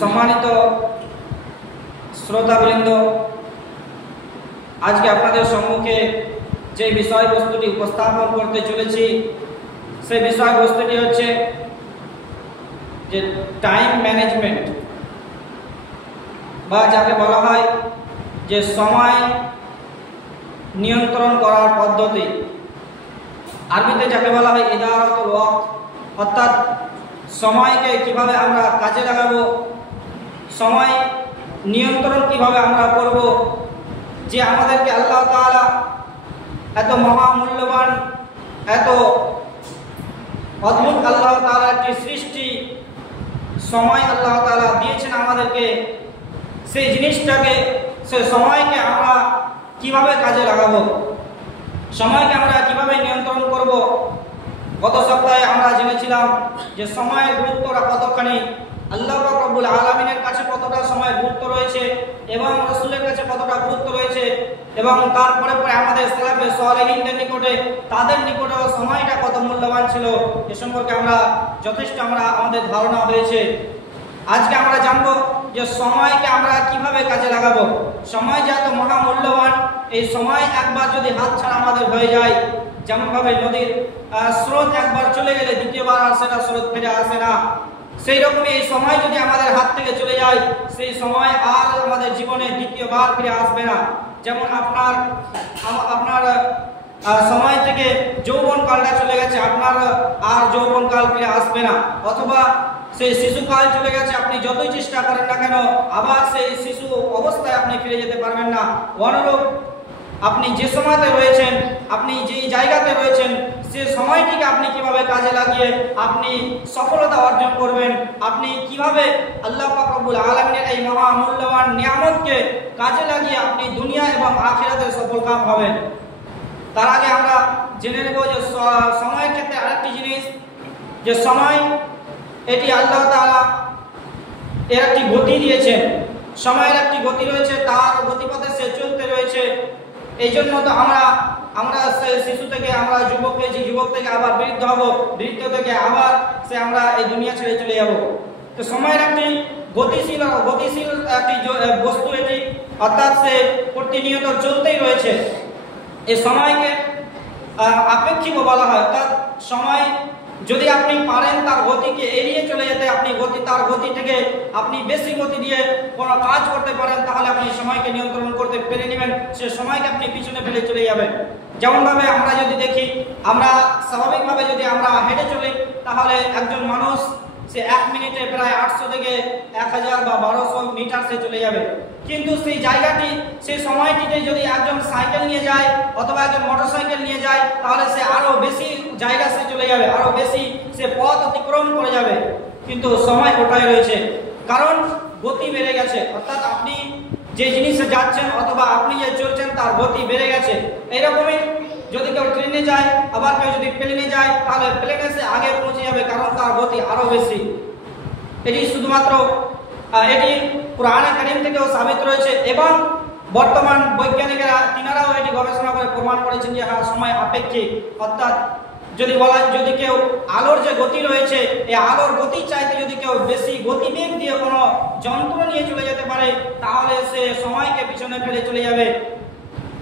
সম্মানিত শ্রোতাবৃন্দ, আজকে আপনাদের সম্মুখে যে বিষয়বস্তুটি উপস্থাপন করতে চলেছি সেই বিষয়বস্তুটি হচ্ছে যে টাইম ম্যানেজমেন্ট, বা যাকে বলা হয় যে সময় নিয়ন্ত্রণ করার পদ্ধতি। আরবিতে যাকে বলা হয় ইদারাতুল ওয়াক্ত, অর্থাৎ সময়কে কিভাবে আমরা কাজে লাগাবো, সময় নিয়ন্ত্রণ কিভাবে আমরা করব। যে আমাদেরকে আল্লাহ তাআলা এত মহামূল্যবান, এত অদ্ভুত আল্লাহ তাআলার একটি সৃষ্টি সময় আল্লাহ তাআলা দিয়েছেন আমাদেরকে, সেই জিনিসটাকে, সেই সময়কে আমরা কিভাবে কাজে লাগাবো, সময়কে আমরা কিভাবে নিয়ন্ত্রণ করব। গত সপ্তাহে আমরা জেনেছিলাম যে সময়ের গুরুত্বটা কতখানি, আল্লাহ পাক রব্বুল আলামিনের কাছে কতটা সময়ের গুরুত্ব রয়েছে এবং রাসূলের কাছে কতটা গুরুত্ব রয়েছে, এবং তারপরে পরে আমাদের সালাফে সালেহিনদের নিকটে, তাদের নিকটেও সময়টা কত মূল্যবান ছিল এ সম্পর্কে আমরা যথেষ্ট আমাদের ধারণা হয়েছে। আজকে আমরা জানব যে সময়কে আমরা কিভাবে কাজে লাগাবো। সময় যে এত মহামূল্যবান, এই সময় একবার যদি হাতছাড়া আমাদের হয়ে যায়, যেমনভাবে নদীর স্রোত একবার চলে গেলে দ্বিতীয়বার আর সেটা স্রোত ফিরে আসে না, সেই রকমই এই সময় যদি আমাদের হাত থেকে চলে যায়, সেই সময় আর আমাদের জীবনে দ্বিতীয়বার ফিরে আসবে না। যেমন আপনার সময় থেকে যৌবনকালটা চলে গেছে, আপনার আর যৌবনকাল ফিরে আসবে না, অথবা সেই শিশুকাল চলে গেছে, আপনি যতই চেষ্টা করেন না কেন আবার সেই শিশু অবস্থায় আপনি ফিরে যেতে পারবেন না। অনুরূপ আপনি যে সময়তে রয়েছেন, আপনি যেই জায়গাতে রয়েছেন, সে সময়টিকে আপনি কিভাবে কাজে লাগিয়ে আপনি সফলতা অর্জন করবেন, আপনি কিভাবে আল্লাহ পাক রব্বুল আলামিনের এই মহামূল্যবান নিয়ামতকে কাজে লাগিয়ে আপনি দুনিয়া এবং আখিরাতে সফলকাম হবেন। তার আগে আমরা জেনে নেব যে সময়ের ক্ষেত্রে আরেকটি জিনিস, যে সময় এটি আল্লাহ তাআলা এর একটি গতি দিয়েছেন, সময়ের একটি গতি রয়েছে, তার গতিপথে সে চলতে রয়েছে। এই জন্য তো আমরা শিশু থেকে আমরা যুবক হয়েছি, যুবক থেকে আবার বৃদ্ধ হব, বৃদ্ধ থেকে আবার আমরা এই দুনিয়া ছেড়ে চলে যাব। তো সময়ের একটি গতিশীল একটি বস্তু এটি, অর্থাৎ সে প্রতিনিয়ত চলতেই রয়েছে। এই সময়কে আপেক্ষিক বলা হয়, অর্থাৎ সময় যদি আপনি পারেন তার গতিকে এড়িয়ে চলে যেতে, আপনি তার গতি থেকে আপনি বেশি গতি দিয়ে কোনো কাজ করতে পারেন, তাহলে আপনি সময়কে নিয়ন্ত্রণ করতে পেরে নেবেন, সে সময়কে আপনি পিছনে ফেলে চলে যাবেন। যেমনভাবে আমরা যদি দেখি, আমরা স্বাভাবিকভাবে যদি আমরা হেঁটে চলি, তাহলে একজন মানুষ সে 1 মিনিটে প্রায় 800 থেকে 1000 বা 1200 মিটার সে চলে যাবে। কিন্তু সেই জায়গাটি, সেই সময়টিতে যদি একজন সাইকেল নিয়ে যায় অথবা একজন মোটরসাইকেল নিয়ে যায়, তাহলে সে আরো বেশি জায়গা সে চলে যাবে, আরো বেশি সে পথ অতিক্রম করে যাবে। কিন্তু সময় ওটাই রয়েছে, কারণ গতি বেড়ে গেছে, অর্থাৎ আপনি যে জিনিসে যাচ্ছেন অথবা আপনি যে চলছেন তার গতি বেড়ে গেছে। এইরকমই যদি কেউ ট্রেনে যায়, আবার কেউ যদি প্লেনে যায়, তাহলে প্লেনে সে আগে পৌঁছে যাবে, কারণ তার গতি আরো বেশি। এটি শুধুমাত্র এটি কুরআনে কারীম থেকেও সাবিত রয়েছে, এবং বর্তমান বৈজ্ঞানিকেরা তিনারাও এটি গবেষণা করে প্রমাণ করেছেন যে হ্যাঁ, সময় আপেক্ষিক। অর্থাৎ যদি কেউ আলোর যে গতি রয়েছে, এই আলোর গতির চাইতে যদি কেউ বেশি গতিবেগ দিয়ে কোনো যন্ত্র নিয়ে চলে যেতে পারে, তাহলে সে সময়কে পিছনে ফেলে চলে যাবে।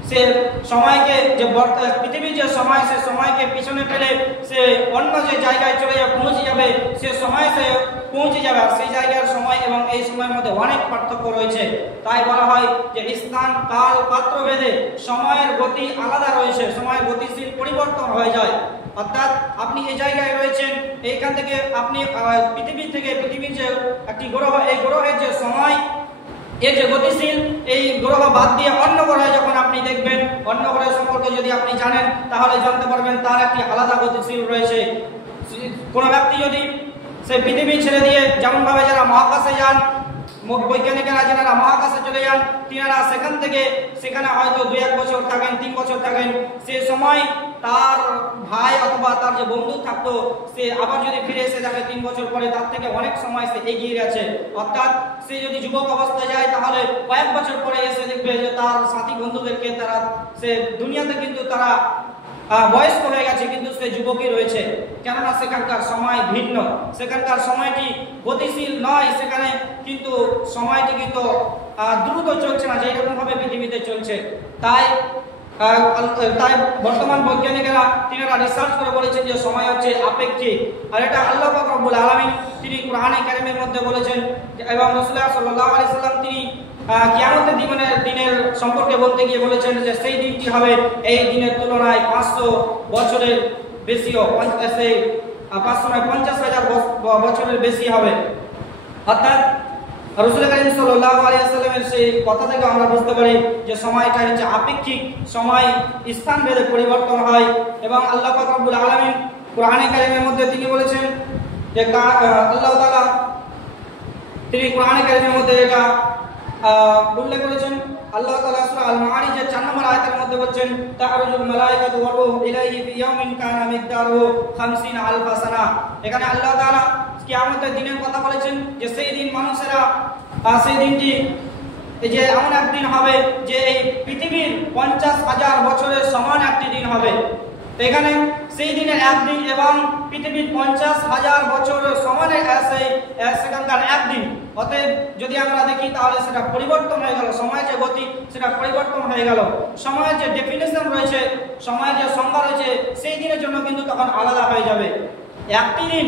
সে সময়কে, যে পৃথিবীর যে সময়, সে সময়কে পিছনে ফেলে সে অন্য যে জায়গায় পৌঁছে যাবে, সে সময় সে পৌঁছে যাবে। আর সেই জায়গার সময় এবং এই সময়ের মধ্যে অনেক পার্থক্য রয়েছে। তাই বলা হয় যে স্থান, কাল, পাত্র ভেদে সময়ের গতি আলাদা রয়েছে, সময়ের গতিশীল পরিবর্তন হয়ে যায়। অর্থাৎ আপনি এই জায়গায় রয়েছেন, এইখান থেকে আপনি পৃথিবীর যে একটি গ্রহ, এই গ্রহের যে সময়, এর যে গতিশীল, এই গ্রহ বাদ দিয়ে অন্য গ্রহে যখন আপনি দেখবেন, অন্য গ্রহের সম্পর্কে যদি আপনি জানেন, তাহলে জানতে পারবেন তার একটি আলাদা গতিশীল রয়েছে। কোনো ব্যক্তি যদি সে পৃথিবী ছেড়ে দিয়ে, যেমনভাবে যারা মহাকাশে যান, বৈজ্ঞানিকেরা যারা মহাকাশে চলে যান, তিনারা সেখানে হয়তো 2-1 বছর থাকেন, 3 বছর থাকেন। সে সময় তার ভাই অথবা তার যে বন্ধু থাকতো, সে আবার যদি ফিরে এসে যাবে 3 বছর পরে, তার থেকে অনেক সময় সে এগিয়ে গেছে। অর্থাৎ সে যদি যুবক অবস্থায় যায়, তাহলে কয়েক বছর পরে এসে দেখবে যে তার সাথী বন্ধুদেরকে সে দুনিয়াতে কিন্তু তারা বয়স্ক হয়ে গেছে, কিন্তু সে যুবকই রয়েছে, কেননা সেখানকার সময় ভিন্ন, সেখানকার সময়টি গতিশীল নয়, সেখানে কিন্তু সময়টি কিন্তু দ্রুত চলছে না যেরকমভাবে পৃথিবীতে চলছে। তাই বর্তমান বৈজ্ঞানিকেরা তিনারা রিসার্চ করে বলেছেন যে সময় হচ্ছে আপেক্ষিক, আর এটা আল্লাহ পাক রব্বুল আলামিন তিনি কোরআনে কারিমের মধ্যে বলেছেন এবং রাসূলুল্লাহ সাল্লাল্লাহু আলাইহি সাল্লাম তিনি কিয়ামতের দিনের সম্পর্কে বলতে গিয়ে বলেছেন যে সেই দিনটি হবে এই দিনের তুলনায় 500 বছরের বেশিও, 50,000 বছরের বেশি হবে। অর্থাৎ রাসূল করিম সাল্লাল্লাহু আলাইহি ওয়াসাল্লামের সেই কথা থেকে আমরা বুঝতে পারি যে সময়টা হচ্ছে আপেক্ষিক, সময় স্থান ভেদে পরিবর্তন হয়। এবং আল্লাহ পাক রব্বুল আলামিন কোরআনে কারিমের মধ্যে তিনি বলেছেন যে আল্লাহ তাআলা তিনি কোরআনে কারিমের মধ্যে এটা উল্লেখ করেছেন। আল্লাহ তাআলা সূরা আল মাআরিজের 4 নম্বর আয়াতের মধ্যে বলেন তা'রুজুল মালায়েকাতু ওয়া রূহু ইলাইহি ফি ইয়াউমিন কানা মিকদারুহু 50,000 সানা। এখানে আল্লাহ তাআলা কিয়ামতের দিনের কথা বলেছেন যে সেই দিন মানুষেরা সেই দিনটি এই যে এমন একদিন হবে যে এই পৃথিবীর 50,000 বছরের সমান একটি দিন হবে। তো এখানে সেই দিনের একদিন এবং পৃথিবীর 50,000 বছরের সমান সেখানকার একদিন। অতএব যদি আমরা দেখি তাহলে সেটা পরিবর্তন হয়ে গেল, সময়ের যে গতি সেটা পরিবর্তন হয়ে গেল, সময়ের যে ডেফিনেশন রয়েছে, সময়ের যে সংজ্ঞা রয়েছে সেই দিনের জন্য কিন্তু তখন আলাদা হয়ে যাবে। একটি দিন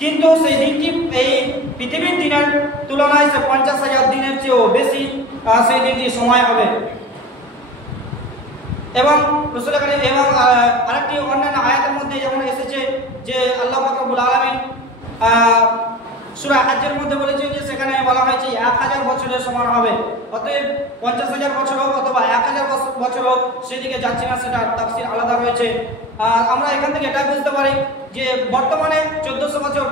কিন্তু সেই দিনটি এই পৃথিবীর দিনের তুলনায় সে 50,000 দিনের চেয়েও বেশি সেই দিনটি সময় হবে। এবং রাসূল করিম এবং আরেকটি অন্যান্য আয়াতের মধ্যে যেমন এসেছে যে আল্লাহ পাক রব্বুল আলামিন সূরা হজ্জের মধ্যে বলেছেন যে সেখানে বলা হয়েছে 1000 বছরের সমান হবে। অতএব 50,000 বছর হোক অথবা 1000 বছর হোক সেদিকে যাচ্ছে না, সেটা তাফসীর আলাদা রয়েছে। আমরা এখান থেকে এটা বুঝতে পারি যে বর্তমানে 1400 বছর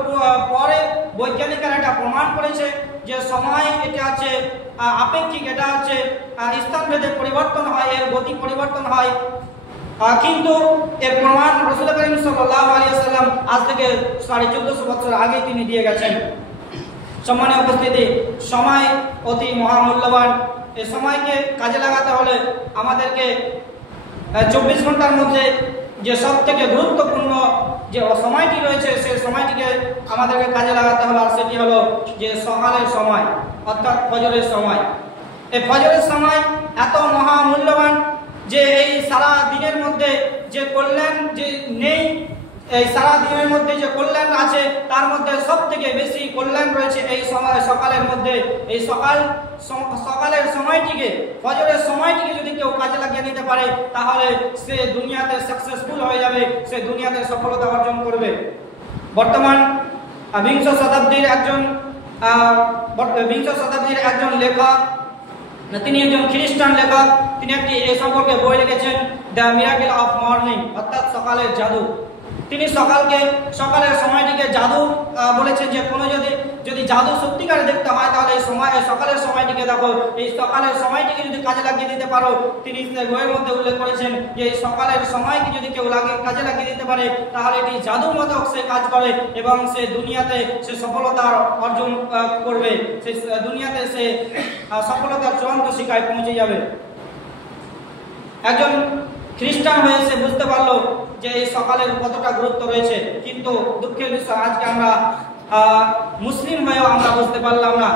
পরে বৈজ্ঞানিকরা এটা প্রমাণ করেছে যে সময় এটা হচ্ছে আপেক্ষিক, এটা হচ্ছে স্থানভেদে পরিবর্তন হয়, এর গতি পরিবর্তন হয়। কিন্তু এর প্রমাণ রাসূল করিম সাল্লাল্লাহু আলাইহি ওয়াসাল্লাম আজ থেকে 1450 বছর আগে তিনি দিয়ে গেছেন। সম্মানীয় উপস্থিতি, সময় অতি মহামূল্যবান। এই সময়কে কাজে লাগাতে হলে আমাদেরকে 24 ঘন্টার মধ্যে যে সব থেকে গুরুত্বপূর্ণ যে সময়টি রয়েছে সেই সময়টিকে আমাদেরকে কাজে লাগাতে হবে, আর সেটি হলো যে সকালের সময় অর্থাৎ ফজরের সময়। এই ফজরের সময় এত মহামূল্যবান যে এই সারা দিনের মধ্যে যে কল্যাণ যে নেই, এই সারা দিনের মধ্যে যে কল্যাণ আছে তার মধ্যে সব থেকে বেশি কল্যাণ রয়েছে এই সময় সকালের মধ্যে। এই সকালের সময়টিকে, ফজরের সময়টিকে যদি কেউ কাজে লাগিয়ে নিতে পারে তাহলে সে দুনিয়াতে সাকসেসফুল হয়ে যাবে, সে দুনিয়াতে সফলতা অর্জন করবে। বর্তমান বিংশ শতাব্দীর একজন লেখক, তিনি একজন খ্রিস্টান লেখক, তিনি একটি এই সম্পর্কে বই লিখেছেন দ্য মিরাকেল অফ মর্নিং অর্থাৎ সকালের জাদু। তিনি সকালের সময়টিকে জাদু বলেছেন যে কোনো যদি জাদু সত্যিকারে দেখতে হয় তাহলে এই সকালের সময়টিকে দেখো, এই সকালের সময়টিকে যদি কাজে লাগিয়ে দিতে পারো। তিনি বইয়ের মধ্যে উল্লেখ করেছেন যে এই সকালের সময়কে যদি কেউ কাজে লাগিয়ে দিতে পারে তাহলে এটি জাদুর মতো সে কাজ করে এবং সে দুনিয়াতে সে সফলতা অর্জন করবে, সে দুনিয়াতে সে সফলতার চূড়ান্ত শিখায় পৌঁছে যাবে। একজন খ্রিস্টান হয়ে সে বুঝতে পারলো যে এই সকালের কতটা গুরুত্ব রয়েছে, কিন্তু দুঃখের বিষয় আজকে আমরা মুসলিম হয়েও আমরা বুঝতে পারলাম না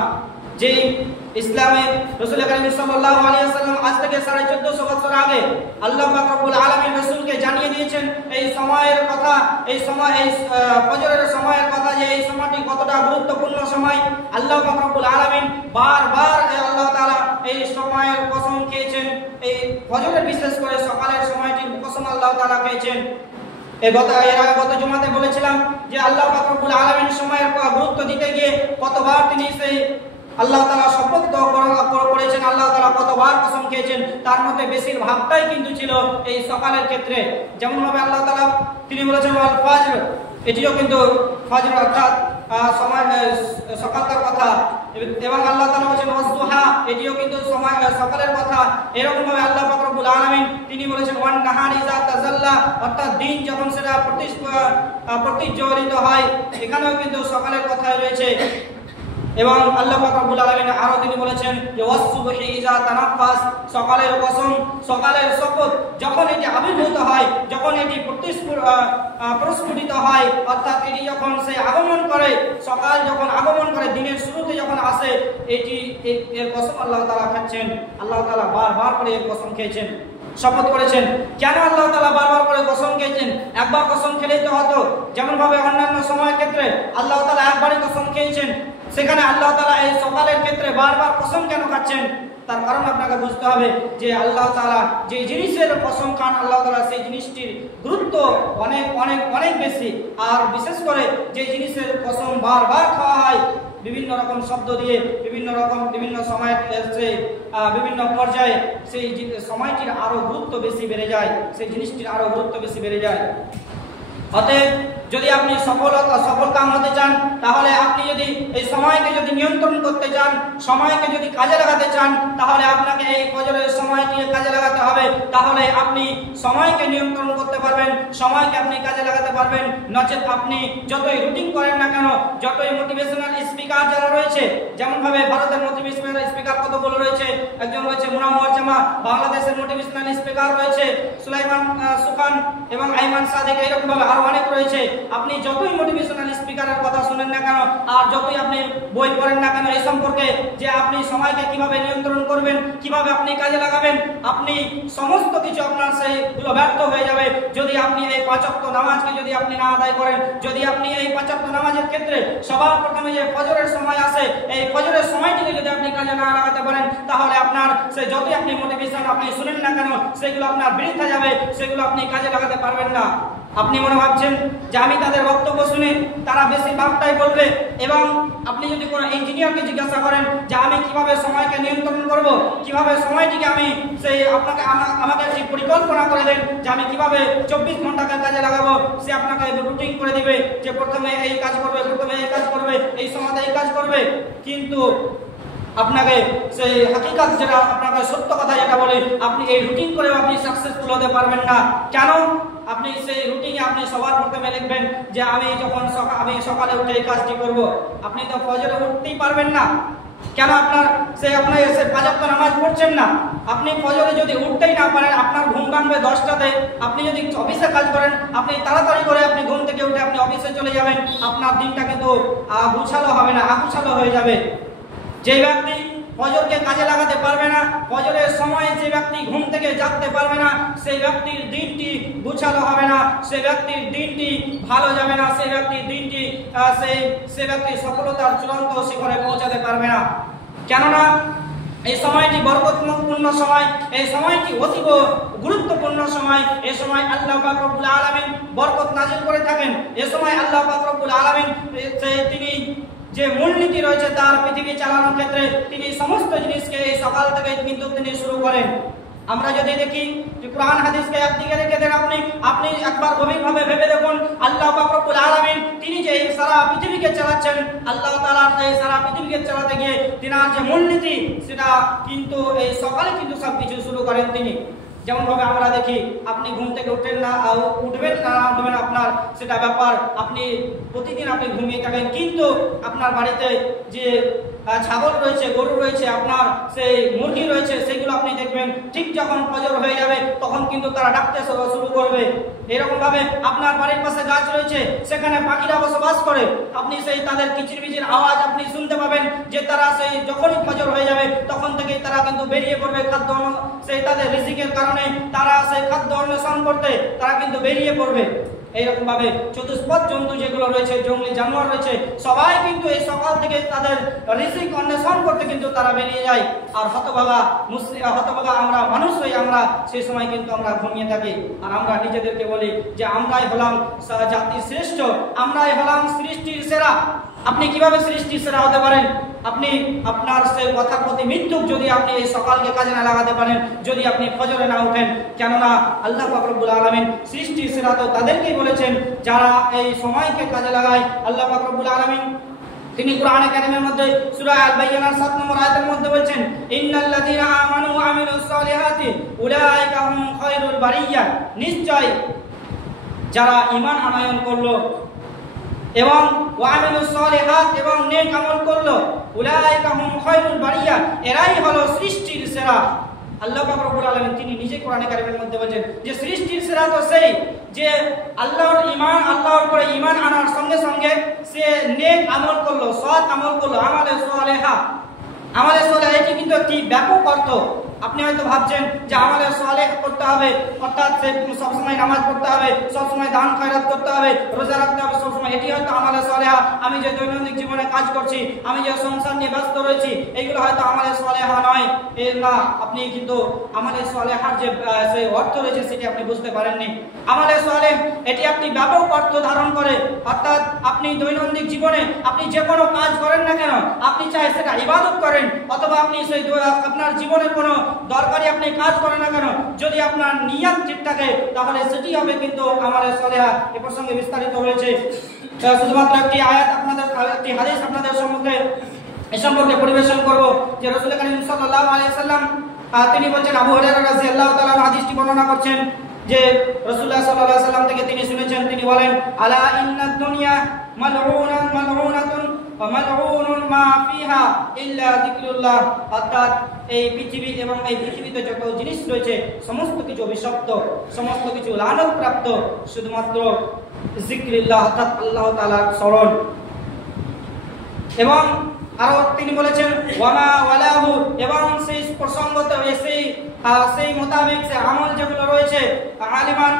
যে ইসলামে রাসূল করিম সাল্লাল্লাহু আলাইহি ওয়াসাল্লাম আজ থেকে 1450 বছর আগে আল্লাহ পাক রব্বুল আলামিন রাসূলকে জানিয়ে দিয়েছেন এই সময়ের কথা, এই সময় এই ফজরের সময়ের কথা, যে এই সময়টি কতটা গুরুত্বপূর্ণ সময়। আল্লাহ পাক রব্বুল আলামিন বারবার আল্লাহ তাআলা এই সময়ের কসম খেয়েছেন, এই ফজরের বিশেষ করে সকালের সময়টির কসম আল্লাহ তাআলা খেয়েছেন। এর গত জুমাতে বলেছিলাম যে আল্লাহ পাক রব্বুল আলামিন সময়ের গুরুত্ব দিতে গিয়ে কতবার তিনি সেই আল্লাহ তাআলা শপথ করেছেন, আল্লাহ তাআলা কতবার কসম খেয়েছেন, তার মধ্যে বেশিরভাগটাই কিন্তু ছিল এই সকালের ক্ষেত্রে। যেমন ভাবে আল্লাহ তাআলা তিনি বলেছেন আল ফজর, এটিও কিন্তু ফজর অর্থাৎ সময় সকালের কথা, এবং আল্লাহ তাআলা বলেছেন ওয়াসদুহা, এটিও কিন্তু সময় সকালের কথা। এরকম ভাবে আল্লাহ পাক রব্বুল আলামিন তিনি বলেছেন ওয়ান নাহারি ইযা তাজাল্লা, অর্থাৎ দিন যখন সেটা প্রতিজ্বলিত হয়, এখানেও কিন্তু সকালের কথা রয়েছে। এবং আল্লাহ পাক রব্বুল আলামিন আরো তিনি বলেছেন যে ওয়াসসুবহি ইযা তানাফাস, সকালের কসম, সকালের শপথ যখন এটি আবির্ভূত হয়, যখন এটি প্রস্ফুটিত হয়, অর্থাৎ এটি যখন সে আগমন করে, সকাল যখন আগমন করে, দিনের শুরুতে যখন আসে, এর কসম আল্লাহ তাআলা খাচ্ছেন। আল্লাহ তাআলা বারবার করে এর কসম খেয়েছেন, শপথ করেছেন। কেন আল্লাহ তাআলা বারবার করে কসম খেয়েছেন? একবার কসম খেলেই তো হতো। যেমন ভাবে অন্যান্য সময়ের ক্ষেত্রে আল্লাহ তাআলা একবারই কসম খেয়েছেন, সেখানে আল্লাহ তাআলা এই সকালের ক্ষেত্রে বারবার কসম কেন খাচ্ছেন? তার কারণ আপনাকে বুঝতে হবে যে আল্লাহ তাআলা যে জিনিসের কসম খান, আল্লাহ তাআলা সেই জিনিসটির গুরুত্ব অনেক অনেক অনেক বেশি। আর বিশেষ করে যে জিনিসের কসম বারবার খাওয়া হয় বিভিন্ন রকম শব্দ দিয়ে, বিভিন্ন সময় বিভিন্ন পর্যায়ে, সেই সময়টির আরো গুরুত্ব বেশি বেড়ে যায়, সেই জিনিসটির আরো গুরুত্ব বেশি বেড়ে যায়। অতএব যদি আপনি সফল কাম হতে চান, তাহলে আপনি যদি এই সময়কে যদি নিয়ন্ত্রণ করতে চান, সময়কে যদি কাজে লাগাতে চান, তাহলে আপনাকে এই ফজরের সময়টিকে কাজে লাগাতে হবে। তাহলে আপনি সময়কে নিয়ন্ত্রণ করতে পারবেন, সময়কে আপনি কাজে লাগাতে পারবেন। নচেত আপনি যতই রুটিন করেন না কেন, যতই মোটিভেশনাল স্পিকার যারা রয়েছে, যেমন ভাবে ভারতের মোটিভেশনাল স্পিকার কতগুলো রয়েছে, একজন রয়েছে মুনাওয়ার জামা, বাংলাদেশের মোটিভেশনাল স্পিকার রয়েছে সুলাইমান সুখান এবং আইমান সাদিক, এরকম ভাবে আরো অনেক রয়েছে। আপনি যতই মোটিভেশনাল স্পিকারের কথা শুনেন না কেন, আর যতই আপনি বই পড়েন না কেন এই সম্পর্কে, যে আপনি সময়কে কিভাবে নিয়ন্ত্রণ করবেন, কিভাবে আপনি কাজে লাগাবেন, আপনি সমস্ত কিছু আপনার সেইগুলো ব্যর্থ হয়ে যাবে যদি আপনি এই 5 ওয়াক্ত নামাজকে যদি আপনি না আদায় করেন। যদি আপনি এই 5 ওয়াক্ত নামাজের ক্ষেত্রে সবার প্রথমে যে ফজরের সময় আসে, এই ফজরের সময়টিকে যদি আপনি কাজে না লাগাতে পারেন, তাহলে আপনার সে যতই আপনি মোটিভেশন আপনি শুনেন না কেন, সেগুলো আপনার বৃথা যাবে, সেগুলো আপনি কাজে লাগাতে পারবেন না। আপনি মনে ভাবছেন যে আমি তাদের বক্তব্য শুনে তারা বেশিরভাগটাই বলবে, এবং আপনি যদি কোনো ইঞ্জিনিয়ারকে জিজ্ঞাসা করেন যে আমি কিভাবে সময়কে নিয়ন্ত্রণ করব, কিভাবে সময়টিকে আমি আমাকে সেই পরিকল্পনা করে দেন যে আমি কিভাবে 24 ঘন্টাকে কাজে লাগাবো, সে আপনাকে রুটিন করে দিবে যে প্রথমে এই কাজ করবে, প্রথমে এই কাজ করবে, এই সময়তে এই কাজ করবে। কিন্তু আপনাকে সেই হাকিকাত যেটা, আপনাকে সত্য কথা যেটা বলে, আপনি এই রুটিন করেও আপনি সাকসেসফুল হতে পারবেন না। কেন? আপনি সেই রুটিনে আপনি সবার প্রথমে লিখবেন যে আমি সকালে উঠে এই কাজটি করব, আপনি তো ফজরে উঠতেই পারবেন না। কেন? আপনি এসে 5 ওয়াক্ত নামাজ পড়ছেন না। আপনি ফজরে যদি উঠতেই না পারেন, আপনার ঘুম ভাঙবে 10টাতে। আপনি যদি অফিসে কাজ করেন, আপনি তাড়াতাড়ি করে আপনি ঘুম থেকে উঠে আপনি অফিসে চলে যাবেন, আপনার দিনটা কিন্তু গুছালো হবে না, আগুছালো হয়ে যাবে। যে ব্যক্তি ফজরকে কাজে লাগাতে পারবে না, ফজরের সময়ে যে ব্যক্তি ঘুম থেকে জাগতে পারবে না, সেই ব্যক্তির দিনটি গুছালো হবে না, সেই ব্যক্তির দিনটি ভালো যাবে না, সেই ব্যক্তির দিনটি সেই ব্যক্তি সফলতার চূড়ান্ত শিখরে পৌঁছাতে পারবে না। কেননা এই সময়টি বরকতপূর্ণ সময়, এই সময়টি অতীব গুরুত্বপূর্ণ সময়। এই সময় আল্লাহ পাক রব্বুল আলামিন বরকত নাজিল করে থাকেন। এই সময় আল্লাহ পাক রব্বুল আলামিন তিনি যে মূলনীতি রয়েছে তার পৃথিবী চালানোর ক্ষেত্রে, তিনি সমস্ত জিনিসকে এই সকাল থেকে কিন্তু তিনি শুরু করেন। আমরা যদি দেখি যে কোরআন হাদিসকে একদিকে রেখে দেন, আপনি একবার গভীরভাবে ভেবে দেখুন, আল্লাহ পাক রব্বুল আলামিন তিনি যে সারা পৃথিবীকে চালাচ্ছেন, আল্লাহ তাআলা এই সারা পৃথিবীকে চালাতে গিয়ে তিনার যে মূলনীতি, সেটা কিন্তু এই সকালে কিন্তু সবকিছু শুরু করেন তিনি। যেমন ভাবে আমরা দেখি, আপনি ঘুম থেকে উঠবেন না আপনার সেটা ব্যাপার, আপনি প্রতিদিন আপনি ঘুমিয়ে থাকেন, কিন্তু আপনার বাড়িতে যে ছাগল রয়েছে, গরু রয়েছে, আপনার সেই মুরগি রয়েছে, সেগুলো আপনি দেখবেন ঠিক যখন ফজর হয়ে যাবে তখন কিন্তু তারা ডাকতে শুরু করবে। এরকম ভাবে আপনার বাড়ির পাশে গাছ রয়েছে, সেখানে পাখিরা বসবাস করে, আপনি সেই তাদের কিচিরমিচির আওয়াজ আপনি শুনতে পাবেন, যে তারা সেই যখনই ফজর হয়ে যাবে তখন থেকেই তারা কিন্তু বেরিয়ে পড়বে খাদ্য, সেই তাদের রিজিকের কারণে তারা সেই খাদ্য অন্বেষণ করতে তারা কিন্তু বেরিয়ে পড়বে। এইরকম ভাবে চতুষ্পদ জন্তু যেগুলো রয়েছে, জঙ্গলি জানোয়ার রয়েছে, সবাই কিন্তু এই সকাল থেকে তাদের রিজিক অন্বেষণ করতে কিন্তু তারা বেরিয়ে যায়। আর হতভাগা আমরা মানুষ হই, আমরা সেই সময় কিন্তু আমরা ঘুমিয়ে থাকি। আর আমরা নিজেদেরকে বলি যে আমরাই হলাম জাতির শ্রেষ্ঠ, আমরাই হলাম সৃষ্টির সেরা। আপনি কিভাবে সৃষ্টির সেরা হতে পারেন? আপনি আপনার সেই কথার প্রতি মৃত্যুক যদি আপনি এই সকালকে কাজে না লাগাতে পারেন, যদি আপনি ফজরে না উঠেন। কেননা আল্লাহ পাক রব্বুল আলামিন সৃষ্টির সেরা তো তাদেরকেই বলেছেন যারা এই সময়কে কাজে লাগায়। আল্লাহ পাক রব্বুল আলামিন তিনি কুরআনে কারীমের মধ্যে সূরা আল-বাইয়িনার 7 নম্বর আয়াতের মধ্যে বলেছেন, ইন্নাল্লাযীনা আমানু ওয়া আমিলুস সালিহাতি উলাইকা হুম খায়রুল বারিয়া, নিশ্চয় যারা ঈমান আনয়ন করলো এবং ওয়ামিলুস সালিহাত এবং নেক আমল করলো, উলাইকা হুম খায়রুল বারিয়া, এরাই হলো সৃষ্টির সেরা। আল্লাহ পাক রব্বুল আলামিন তিনি নিজে কোরআনে কারিমের মধ্যে বলেন যে সৃষ্টির সেরা তো সেই যে আল্লাহর উপরে ঈমান আনার সঙ্গে সঙ্গে সে নেক আমল করলো, সৎ আমল করলো, আমালে সালেহা। আমালে সালেহা এটি কিন্তু একটি ব্যাপক অর্থ। আপনি হয়তো ভাবছেন যে আমালে সালেহ করতে হবে অর্থাৎ সে সবসময় নামাজ পড়তে হবে, সবসময় দান খয়রাত করতে হবে, রোজা রাখতে হবে সবসময়, এটি হয়তো আমালে সালেহা। আমি যে দৈনন্দিন জীবনে কাজ করছি, আমি যে সংসার নিয়ে ব্যস্ত রয়েছি, এইগুলো হয়তো আমালে সালেহা নয়। এর না, আপনি কিন্তু আমালে সালেহার যে অর্থ রয়েছে সেটি আপনি বুঝতে পারেননি। আমালে সালেহ এটি একটি ব্যাপক অর্থ ধারণ করে, অর্থাৎ আপনি দৈনন্দিন জীবনে আপনি যে কোনো কাজ করেন না কেন, আপনি চাই সেটা ইবাদত করেন অথবা আপনি সেই আপনার জীবনের কোনো দরকারি আপনি কাজ করেন না কেন, যদি আপনার নিয়ত ঠিক থাকে তাহলে সেটি হবে কিন্তু আমালে সালেহা। এ প্রসঙ্গে বিস্তারিত হয়েছে। শুধুমাত্র একটি আয়াত আপনাদের, একটি হাদিস আপনাদের সম্মুখে এ সম্পর্কে পরিবেশন করব যে রাসূল করিম সাল্লাল্লাহু আলাইহি ওয়াসাল্লাম তিনি বলেন, আবু হুরায়রা রাদিয়াল্লাহু তাআলা হাদিসটি বর্ণনা করছেন যে রাসূলুল্লাহ সাল্লাল্লাহু আলাইহি ওয়াসাল্লাম থেকে তিনি শুনেছেন, তিনি বলেন, আলা ইন্নাদ দুনিয়া মালউনাতুন ওয়া মালউনুন মা ফিহা ইল্লা যিকরুল্লাহ। অর্থাৎ এই পৃথিবী এবং এই পৃথিবীতে যত জিনিস রয়েছে সমস্ত কিছু অভিশপ্ত, সমস্ত কিছু লানত প্রাপ্ত, শুধুমাত্র যিকরুল্লাহ অর্থাৎ আল্লাহ তাআলার স্মরণ। এবং আরো তিনি বলেছেন ওয়ামা ওয়ালাহু, এবং সেই প্রসঙ্গত সেই মোতাবেক সে আমল যেগুলো রয়েছে, আলিমান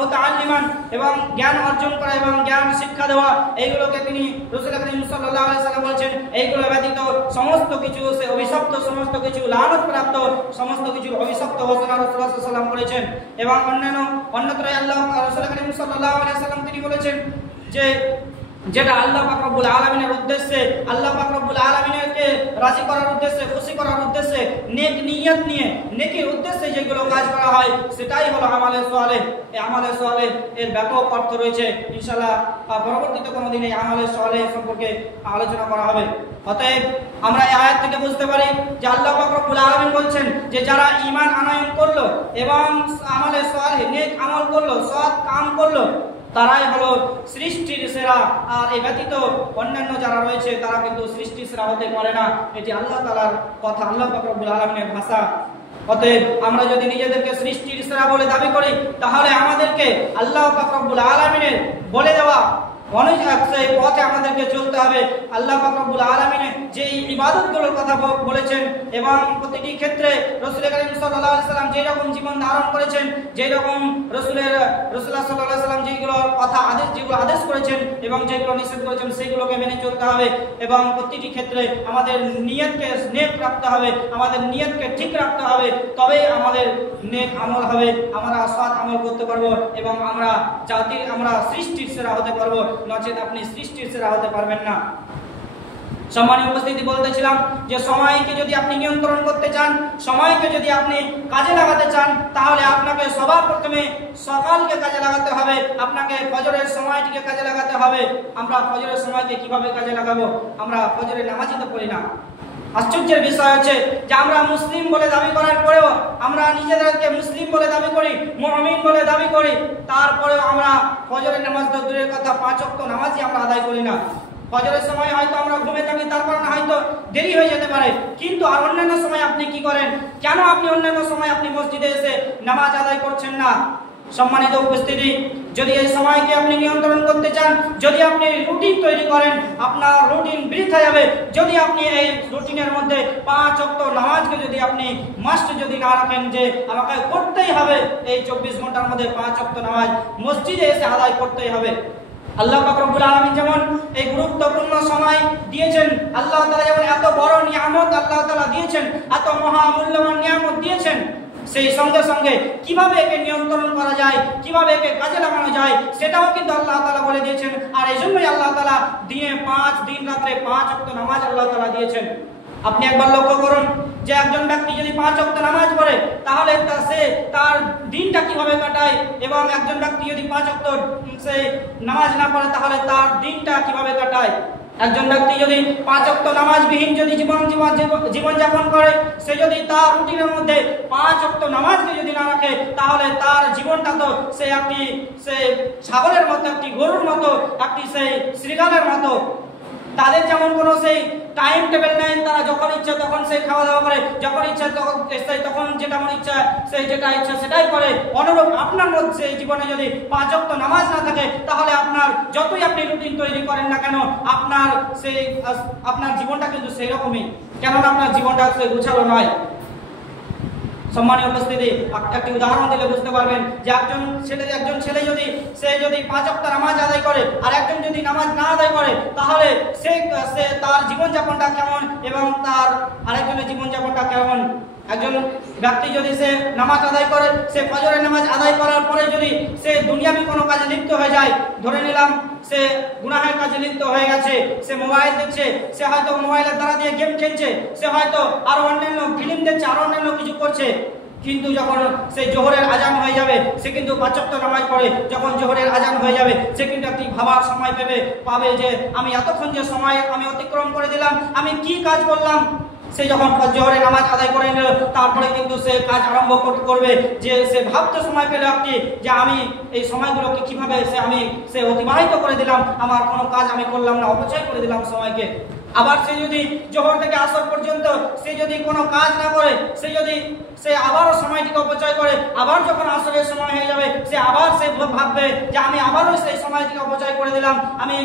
মুতাআল্লিমান, এবং জ্ঞান অর্জন করা এবং জ্ঞান শিক্ষা দেওয়া, এইগুলোকে তিনি রাসূল করিম সাল্লাল্লাহু আলাইহি ওয়াসাল্লাম বলেছেন এইগুলো ব্যতীত সমস্ত কিছু সে অভিশপ্ত, সমস্ত কিছু লানত প্রাপ্ত, সমস্ত কিছু অভিশপ্ত ঘোষণা রাসূলুল্লাহ সাল্লাল্লাহু আলাইহি ওয়াসাল্লাম বলেছেন। এবং অন্যত্র আল্লাহ রাসূল করিম সাল্লাল্লাহু আলাইহি ওয়াসাল্লাম তিনি বলেছেন যে যেটা আল্লাহ পাক রব্বুল আলামিনের উদ্দেশ্যে, আল্লাহ পাক রব্বুল আলামিনকে রাজি করার উদ্দেশ্যে, খুশি করার উদ্দেশ্যে, নেক নিয়ত নিয়ে, নেকির উদ্দেশ্যে যেগুলো কাজ করা হয় সেটাই হলো আমালে সালেহ। এই আমালে সালেহ এর ব্যাপক অর্থ রয়েছে। ইনশাআল্লাহ পরবর্তীতে কোনো দিন এই আমালে সালেহ সম্পর্কে আলোচনা করা হবে। অতএব আমরা এই আয়াত থেকে বুঝতে পারি যে আল্লাহ পাক রব্বুল আলামিন বলছেন যে যারা ঈমান আনয়ন করলো এবং আমালে সালেহ নেক আমল করলো, সৎ কাম করলো, তারাই হলো সৃষ্টির সেরা। আর এই ব্যতীত অন্যান্য যারা রয়েছে তারা কিন্তু সৃষ্টির সেরা হতে পারে না। এটি আল্লাহ তাআলার কথা, আল্লাহ পাক রব্বুল আলামিনের ভাষা। অতএব আমরা যদি নিজেদেরকে সৃষ্টির সেরা বলে দাবি করি তাহলে আমাদেরকে আল্লাহ পাক রব্বুল আলামিনের বলে দেওয়া সেই পথে আমাদেরকে চলতে হবে। আল্লাহ পাক রব্বুল আলামিন যে ইবাদতগুলোর কথা বলেছেন এবং প্রতিটি ক্ষেত্রে রাসূল করিম সাল্লাল্লাহু আলাইহি ওয়াসাল্লাম যে রকম জীবন ধারণ করেছেন, যে রকম রাসূলুল্লাহ সাল্লাল্লাহু আলাইহি ওয়াসাল্লাম যেগুলো কথা যেগুলো আদেশ করেছেন এবং যেগুলো নিষেধ করেছেন সেগুলোকে মেনে চলতে হবে। এবং প্রতিটি ক্ষেত্রে আমাদের নিয়তকে নেক রাখতে হবে, আমাদের নিয়তকে ঠিক রাখতে হবে, তবেই আমাদের নেক আমল হবে, আমরা সৎ আমল করতে পারবো এবং আমরা সৃষ্টির সেরা হতে পারবো, নচেত আপনি সৃষ্টির সেরা হতে পারবেন না। সম্মানীয় উপস্থিতি, বলতেছিলাম যে সময়কে যদি আপনি নিয়ন্ত্রণ করতে চান, সময়কে যদি আপনি কাজে লাগাতে চান, তাহলে আপনাকে সবার প্রথমে সকালকে কাজে লাগাতে হবে, আপনাকে ফজরের সময়টিকে কাজে লাগাতে হবে। আমরা ফজরের সময়কে কিভাবে কাজে লাগাবো? আমরা ফজরের নামাজই তো পড়ি না। আশ্চর্যের বিষয় হচ্ছে যে আমরা মুসলিম বলে দাবি করার পরেও, আমরা নিজেদেরকে মুসলিম বলে দাবি করি, মুমিন বলে দাবি করি, তারপরেও আমরা ফজরের নামাজ তো দূরের কথা 5 ওয়াক্ত নামাজই আমরা আদায় করি না। ফজরের সময় হয়তো আমরা ঘুমে থাকি, তার কারণে হয়তো দেরি হয়ে যেতে পারে, কিন্তু আর অন্যান্য সময় আপনি কি করেন? কেন আপনি অন্যান্য সময় আপনি মসজিদে এসে নামাজ আদায় করছেন না? সম্মানিত উপস্থিতি, যদি এই সময়কে আপনি নিয়ন্ত্রণ করতে চান, যদি আপনি রুটিন তৈরি করেন, আপনার রুটিন বৃথা যাবে। যদি আপনি এই রুটিনের মধ্যে 5 ওয়াক্ত নামাজকে যদি আপনি মাস্ট যদি না রাখেন যে আমাকে করতেই হবে, এই 24 ঘন্টার মধ্যে 5 ওয়াক্ত নামাজ মসজিদে এসে আদায় করতেই হবে। আল্লাহ পাক রব্বুল আলামিন যেমন এই গুরুত্বপূর্ণ সময় দিয়েছেন, আল্লাহ তাআলা যেমন এত বড় নিয়ামত আল্লাহ তাআলা দিয়েছেন, এত মহামূল্যবান নিয়ামত দিয়েছেন, সেই সঙ্গে সঙ্গে কিভাবে একে নিয়ন্ত্রণ করা যায়, কিভাবে একে কাজে লাগানো যায় সেটাও কিন্তু আল্লাহ তাআলা বলে দিয়েছেন। আর এই জন্যই আল্লাহ তাআলা দিনে 5 দিন রাত্রে 5 ওয়াক্ত নামাজ আল্লাহ তাআলা দিয়েছেন। আপনি একবার লক্ষ্য করুন যে একজন ব্যক্তি যদি 5 ওয়াক্ত নামাজ পড়ে তাহলে তার দিনটা কিভাবে কাটায়, এবং একজন ব্যক্তি যদি 5 ওয়াক্ত নামাজ না পড়ে তাহলে তার দিনটা কিভাবে কাটায়। একজন ব্যক্তি যদি 5 ওয়াক্ত নামাজবিহীন যদি জীবনযাপন করে, সে যদি তার রুটিনের মধ্যে 5 ওয়াক্ত নামাজকে যদি না রাখে, তাহলে তার জীবনটা তো সে ছাগলের মতো, একটি গরুর মতো, একটি সেই শ্রীগালের মতো। তাদের যেমন কোনো সেই টাইম টেবিল নেই, তারা যখন ইচ্ছা তখন সে খাওয়া দাওয়া করে, যখন ইচ্ছা তখন যেটা মনে ইচ্ছা সেই যেটা ইচ্ছা সেটাই করে। অনুরূপ আপনার মধ্যে জীবনে যদি 5 ওয়াক্ত নামাজ না থাকে, তাহলে আপনার যতই আপনি রুটিন তৈরি করেন না কেন, আপনার জীবনটা কিন্তু সেই রকমই, কেননা আপনার জীবনটা সেই গোছালো নয়। সম্মানীয় উপস্থিতি, একটি উদাহরণ দিলে বুঝতে পারবেন যে একজন ছেলে যদি 5 ওয়াক্ত নামাজ আদায় করে আর একজন যদি নামাজ না আদায় করে, তাহলে সে তার জীবনযাপনটা কেমন এবং তার আরেকজনের জীবনযাপনটা কেমন। একজন ব্যক্তি যদি সে নামাজ আদায় করে, সে ফজরের নামাজ আদায় করার পরে যদি সে দুনিয়াবি কোনো কাজে লিপ্ত হয়ে যায়, ধরে নিলাম সে গুনাহের কাজে লিপ্ত হয়ে গেছে, সে মোবাইল দেখছে, সে হয়তো মোবাইলের দ্বারা দিয়ে গেম খেলছে, সে হয়তো আরো অন্যান্য ফিল্ম দেখছে, আরো অন্যান্য কিছু করছে, কিন্তু যখন সেই জোহরের আজান হয়ে যাবে, সে কিন্তু 5 ওয়াক্ত নামাজ পড়ে, যখন জোহরের আজান হয়ে যাবে, সে কিন্তু একটি ভাবার সময় পাবে যে আমি এতক্ষণ যে সময় আমি অতিক্রম করে দিলাম, আমি কি কাজ করলাম। সে যখন জোহরের নামাজ আদায় করে নিল, তারপরে কিন্তু সে কাজ আরম্ভ করবে, যে সে ভাবতে সময় পেল একটি যে আমি এই সময়গুলোকে কিভাবে সে অতিবাহিত করে দিলাম, আমার কোনো কাজ আমি করলাম না, অপচয় করে দিলাম সময়কে। আবার সে যদি জোহর থেকে আসর পর্যন্ত সে যদি কোনো কাজ না করে, সে আবারও সময়টিকে অপচয় করে, আবার যখন আসরের সময় হয়ে যাবে, সে ভাববে যে আমি আবারও সেই সময়টিকে অপচয় করে দিলাম, আমি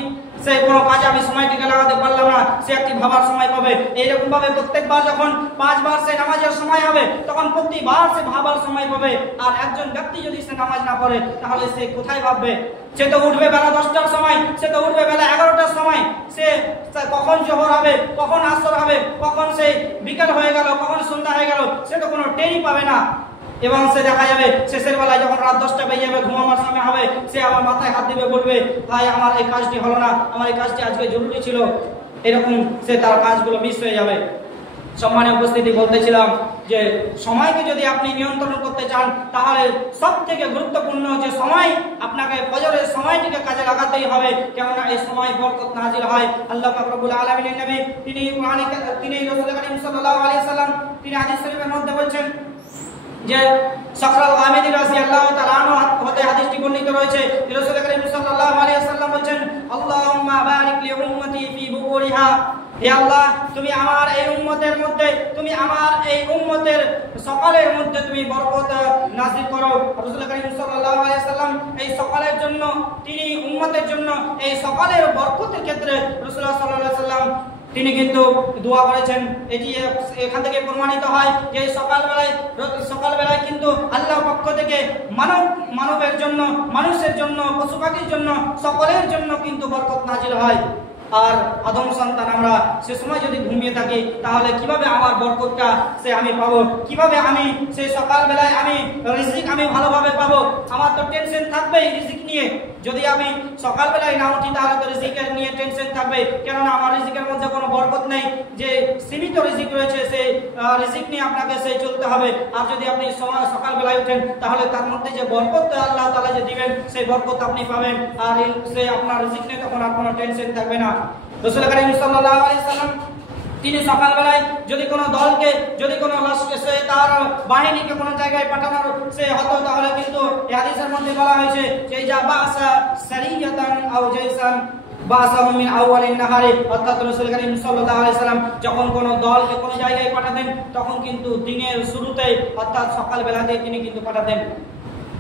সেই কোনো কাজে আমি সময়টিকে লাগাতে পারলাম না, সে একটি ভাবার সময় পাবে। এইরকম ভাবে প্রত্যেকবার যখন 5 বার সে নামাজের সময় হবে, তখন প্রতিবার সে ভাবার সময় পাবে। আর একজন ব্যক্তি যদি সে নামাজ না পড়ে, তাহলে সে কোথায় ভাববে? সে তো উঠবে বেলা 10টার সময়, সে তো উঠবে বেলা 11টার সময়, সে কখন জোহর হবে, কখন আসর হবে, কখন সে বিকাল হয়ে গেল, কখন সন্ধ্যা হয়ে গেল, সে তো কোনো টেরই পাবে না। এবং সে দেখা যাবে শেষের বেলায় যখন রাত 10টা বেজে যাবে, ঘুমাবার সময় হবে, সে আমার মাথায় হাত দিবে, বলবে ভাই আমার এই কাজটি হলো না, আমার এই কাজটি আজকে জরুরি ছিল, এরকম সে তার কাজগুলো মিস হয়ে যাবে। সম্মানীয় উপস্থিতি, বলতেছিলাম যে সময়কে যদি আপনি নিয়ন্ত্রণ করতে চান, তাহলে সব থেকে গুরুত্বপূর্ণ যে সময়, আপনাকে ফজরের সময়টিকে কাজে লাগাতেই হবে, কেননা এই সময় বরকত নাজিল হয়। আল্লাহ পাক রব্বুল আলামিনের নবী তিনি রাসূল করিম সাল্লাল্লাহু আলাইহি সাল্লাম তিনি হাদিস শরীফের মধ্যে বলছেন যে সাকরাল গামিদি রাদিয়াল্লাহু তাআলা আনহু হতে হাদিসটি বর্ণিত রয়েছে, রাসূল করিম সাল্লাল্লাহু আলাইহি সাল্লাম বলেন, আল্লাহুম্মা বারিক লি উম্মতি ফি বুকুরিহা, হে আল্লাহ তুমি আমার এই উম্মতের মধ্যে, তুমি আমার এই উম্মতের সকালের মধ্যে তুমি বরকত নাযিল করো। রাসূল করিম সাল্লাল্লাহু আলাইহি সাল্লাম এই সকালের জন্য, তিনি উম্মতের জন্য এই সকালের বরকতের ক্ষেত্রে রাসূলুল্লাহ সাল্লাল্লাহু আলাইহি সাল্লাম তিনি কিন্তু দোয়া করেছেন। এটি এখান থেকে প্রমাণিত হয় যে সকালবেলায় কিন্তু আল্লাহর পক্ষ থেকে মানবের জন্য, মানুষের জন্য, পশু পাখির জন্য, সকলের জন্য কিন্তু বরকত নাজিল হয়। আর আদম সন্তান আমরা সে সময় যদি ঘুমিয়ে থাকি, তাহলে কিভাবে আমার বরকতটা আমি পাবো, কিভাবে আমি সেই সকালবেলায় আমি রিজিক আমি ভালোভাবে পাবো? আমার তো টেনশন থাকবেই রিজিক নিয়ে। যদি আমি সকালবেলায় না উঠি, তাহলে তো রিজিকের নিয়ে টেনশন থাকবে, কেননা আমার রিজিকের মধ্যে কোনো বরকত নেই, যে সীমিত রিজিক রয়েছে, সেই রিজিক নিয়ে আপনাকে সেই চলতে হবে। আর যদি আপনি সকালবেলায় উঠেন, তাহলে তার মধ্যে যে বরকত আল্লাহ তাআলা যে দিবেন, সেই বরকত আপনি পাবেন, আর সে আপনার রিজিক নিয়ে তখন আর কোনো টেনশন থাকবে না। রাসূল করিম সাল্লাল্লাহু আলাইহি সাল্লাম তিনি সকালবেলায় যদি কোনো দলকে, যদি কোনো সে তার বাহিনীকে কোনো জায়গায় পাঠানোর সে হতো, তাহলে কিন্তু এই হাদিসের মধ্যে বলা হয়েছে যে যা বাসা সারিয়াতান আও জাইসান বাসাহুম মিন আউয়ালিন নাহারি, অর্থাৎ রাসূল করিম সাল্লাল্লাহু আলাইহি সাল্লাম যখন কোনো দলকে কোনো জায়গায় পাঠাতেন, তখন কিন্তু দিনের শুরুতে অর্থাৎ সকালবেলাতে তিনি কিন্তু পাঠাতেন।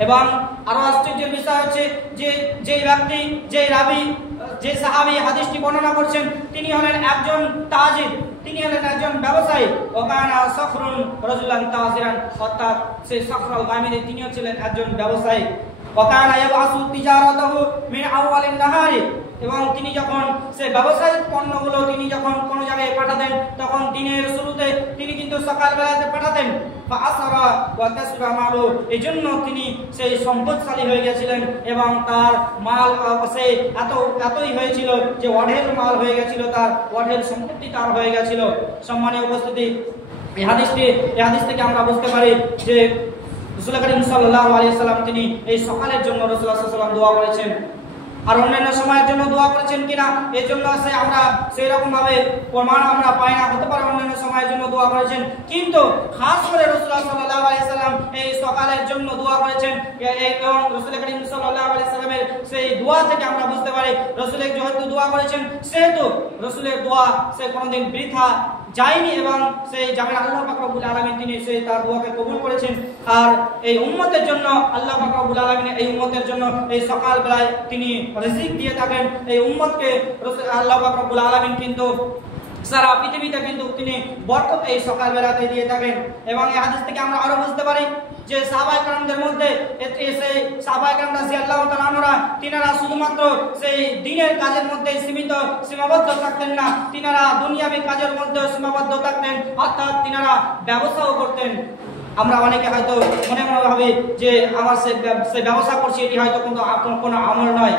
এবং আরো আশ্চর্যের বিষয় হচ্ছে যে ব্যক্তি, যে রাবি, যে সাহাবী হাদিসটি বর্ণনা করছেন, তিনি হলেন একজন তাজির, তিনি হলেন একজন ব্যবসায়ী। ওকানা সখরুন রাজুলান তাজিরান, অর্থাৎ সেই সখরুল গামিদি তিনিও ছিলেন একজন ব্যবসায়ী। ওকানা ইয়াবাসু তিজারাতাহু মিন আউয়ালিন নাহারি, এবং তিনি যখন সেই ব্যবসায়িক পণ্যগুলো তিনি যখন কোনো জায়গায় পাঠাতেন, তখন দিনের শুরুতে তিনি কিন্তু সকালবেলাতে পাঠাতেন। ফাআসারা ওয়া কাসরা মালু, এজন্য তিনি সেই সম্পদশালী হয়ে গেছিলেন, এবং তার মাল সে এতই হয়েছিল যে অঢেল মাল হয়ে গেছিল, তার অঢেল সম্পত্তি তার হয়ে গেছিল। সম্মানীয় উপস্থিতি, এই হাদিস থেকে আমরা বুঝতে পারি যে রাসূল করিম সাল্লাল্লাহু আলাইহি সাল্লাম তিনি এই সকালের জন্য রাসূলুল্লাহ সাল্লাল্লাহু আলাইহি সাল্লাম দোয়া করেছেন। আর অন্যান্য সময়ের জন্য দোয়া করেছেন কিনা এর জন্য আমরা সেই রকম ভাবে প্রমাণ আমরা পাই না। হতে পারে অন্যান্য সময়ের জন্য দোয়া করেছেন, কিন্তু খাস করে রাসূলুল্লাহ সাল্লাল্লাহু আলাইহি সাল্লাম এই সকালের জন্য দোয়া করেছেন। এবং রাসূল করিম সাল্লাল্লাহু আলাইহি সাল্লামের সেই দোয়া থেকে আমরা বুঝতে পারি রাসূল যেহেতু দোয়া করেছেন সেহেতু রাসূলের দোয়া সে কোনোদিন বৃথা যায়নি এবং সেই যাবেন আল্লাহ পাক রব্বুল আলামিন তিনি সেই তার দোয়াকে কবুল করেছেন। আর এই উম্মতের জন্য আল্লাহ পাক রব্বুল আলামিন এই উম্মতের জন্য এই সকাল বেলায় তিনি রিজিক দিয়ে থাকেন। এই উম্মতকে আল্লাহ পাক রব্বুল আলামিন কিন্তু সারা পৃথিবীতে কিন্তু তিনি বরকত এই সকাল বেলাতে দিয়ে থাকেন। এবং এই হাদিস থেকে আমরা আরো বুঝতে পারি যে সাহাবায়ে কেরামদের মধ্যে সেই সাহাবায়ে কেরাম রাদিয়াল্লাহু তাআলা আনহুরা তিনারা শুধুমাত্র সেই দ্বীনের কাজের মধ্যে সীমাবদ্ধ থাকতেন না, তিনারা দুনিয়াবি কাজের মধ্যে সীমাবদ্ধ থাকতেন, অর্থাৎ তিনারা ব্যবসাও করতেন। আমরা অনেকে হয়তো মনে ভাবি যে আমার সে ব্যবসা করছি এটি হয়তো কোনো আমল নয়।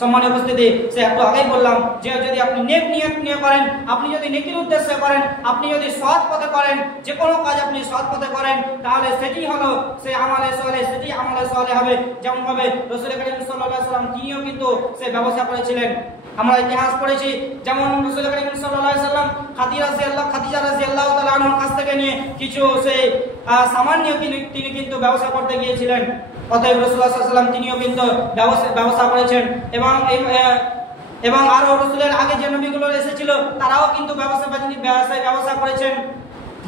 সম্মানীয় উপস্থিতি, সে একটু আগেই বললাম যে যদি আপনি নেক নিয়ত নিয়ে করেন, আপনি যদি নেকির উদ্দেশ্যে করেন, আপনি যদি সৎ পথে করেন, যে কোনো কাজ আপনি সৎ পথে করেন, তাহলে সেটি হলো সে আমালে সালেহ, সেটি আমালে সালেহ হবে। যেমন ভাবে রাসূল করিম সাল্লাল্লাহু আলাইহি ওয়াসাল্লাম তিনিও কিন্তু সে ব্যবসা করেছিলেন। আমরা ইতিহাস পড়েছি যেমন রাসূল করিম সাল্লাল্লাহু আলাইহি ওয়াসাল্লাম খাদিজা রাদিয়াল্লাহু তাআলা আনহার কাছ থেকে নিয়ে কিছু সেই সামান্য তিনি কিন্তু ব্যবসা করতে গিয়েছিলেন। অতএব রাসূলুল্লাহ সাল্লাল্লাহু আলাইহি ওয়াসাল্লাম তিনিও কিন্তু ব্যবসা করেছেন। এবং আরো রাসূলের আগে যে নবীগুলো এসেছিল তারাও কিন্তু ব্যবসা করেছেন।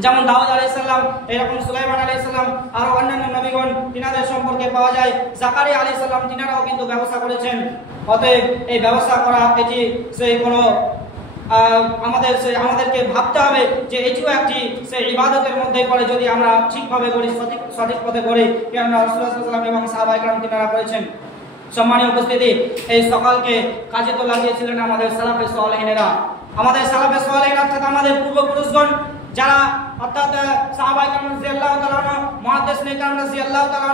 যেমন দাউদ আলাইহিস সালাম, এরকম সুলাইমান আলাইহিস সালাম, আর অন্যান্য নবীগণ তিনাদের সম্পর্কে পাওয়া যায়। জাকারিয়া আলাইহিস সালাম তিনারাও কিন্তু ব্যবসা করেছেন। অতএব এই ব্যবসা করা এটি সেই কোনো আমাদেরকে ভাবতে হবে যে এটিও একটি সেই ইবাদতের মধ্যে পড়ে যদি আমরা ঠিকভাবে করি, সঠিক পথে করি, কেননা রাসূলুল্লাহ সাল্লাল্লাহু আলাইহি ওয়াসাল্লাম এবং সাহাবায়ে কেরাম তিনারা করেছেন। সম্মানীয় উপস্থিতি, এই সকালকে কাজে তো লাগিয়েছিলেন আমাদের সালাফে সালেহিনেরা। আমাদের সালাফে সালেহিন অর্থাৎ আমাদের পূর্বপুরুষগণ যারা অর্থাৎ সাহাবায়ে কেরাম রাদিয়াল্লাহু তাআলা আনহু, মুহাদ্দিসিনে কেরাম রাদিয়াল্লাহু তাআলা